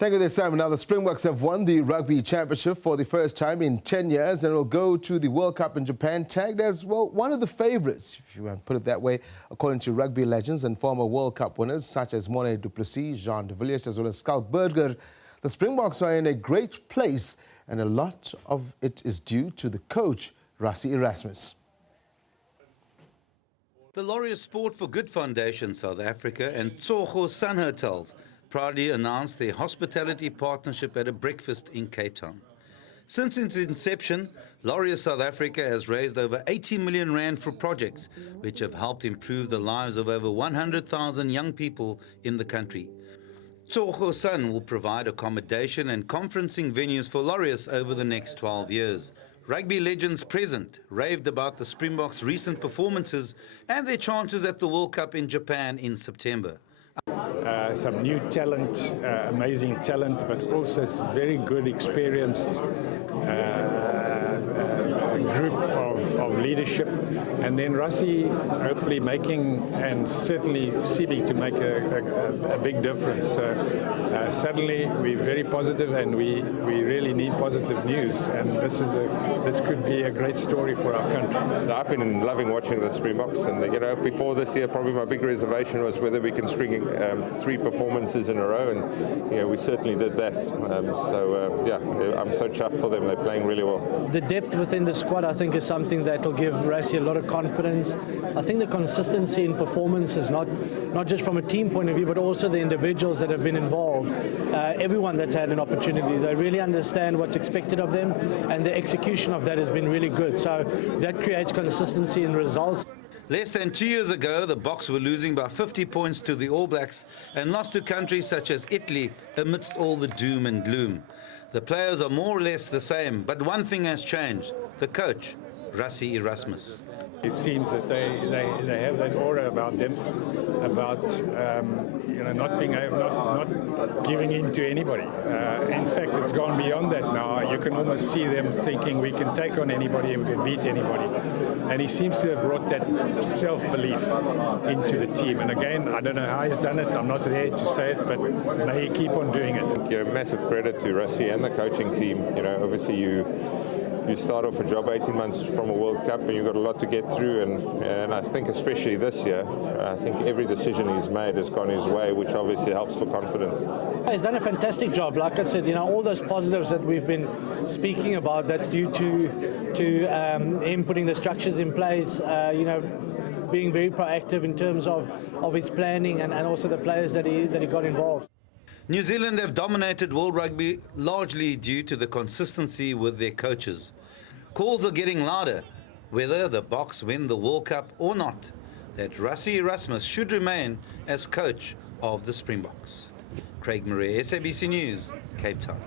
Thank you this time. Now the Springboks have won the Rugby Championship for the first time in 10 years and will go to the World Cup in Japan, tagged as, well, one of the favourites, if you want to put it that way, according to rugby legends and former World Cup winners such as Morne du Plessis, Villiers, as well as Schalk Burger. The Springboks are in a great place, and a lot of it is due to the coach, Rassie Erasmus. The Laureus Sport for Good Foundation South Africa and Tsogo Sun Hotels proudly announced their hospitality partnership at a breakfast in Cape Town. Since its inception, Laureus South Africa has raised over 80 million rand for projects which have helped improve the lives of over 100,000 young people in the country. Tsogo Sun will provide accommodation and conferencing venues for Laureus over the next 12 years. Rugby legends present raved about the Springboks' recent performances and their chances at the World Cup in Japan in September. Some new talent, amazing talent, but also very good, experienced group of leadership, and then Rassie hopefully making and certainly seeming to make a big difference. So suddenly we're very positive, and we really need positive news, and this could be a great story for our country. I've been loving watching the Springboks, and before this year probably my big reservation was whether we can string 3 performances in a row, and we certainly did that. Yeah, I'm so chuffed for them. They're playing really well. The depth within the squad, I think, is something that will give Rassie a lot of confidence. I think the consistency in performance is not just from a team point of view, but also the individuals that have been involved. Everyone that's had an opportunity, they really understand what's expected of them, and the execution of that has been really good. So that creates consistency in results. Less than 2 years ago, the Boks were losing by 50 points to the All Blacks and lost to countries such as Italy amidst all the doom and gloom. The players are more or less the same, but one thing has changed: the coach, Rassie Erasmus. It seems that they have that aura about them, about not giving in to anybody. In fact, it's gone beyond that now. You can almost see them thinking we can take on anybody and we can beat anybody. And he seems to have brought that self-belief into the team. And again, I don't know how he's done it. I'm not there to say it, but may he keep on doing it. Massive credit to Rassie and the coaching team. Obviously you start off a job 18 months from a World Cup, and you've got a lot to get through, and I think especially this year, I think every decision he's made has gone his way, which obviously helps for confidence. He's done a fantastic job. Like I said, all those positives that we've been speaking about, that's due to him putting the structures in place, being very proactive in terms of his planning and also the players that he got involved. New Zealand have dominated world rugby largely due to the consistency with their coaches. Calls are getting louder, whether the Boks win the World Cup or not, that Rassie Erasmus should remain as coach of the Springboks. Craig Murray, SABC News, Cape Town.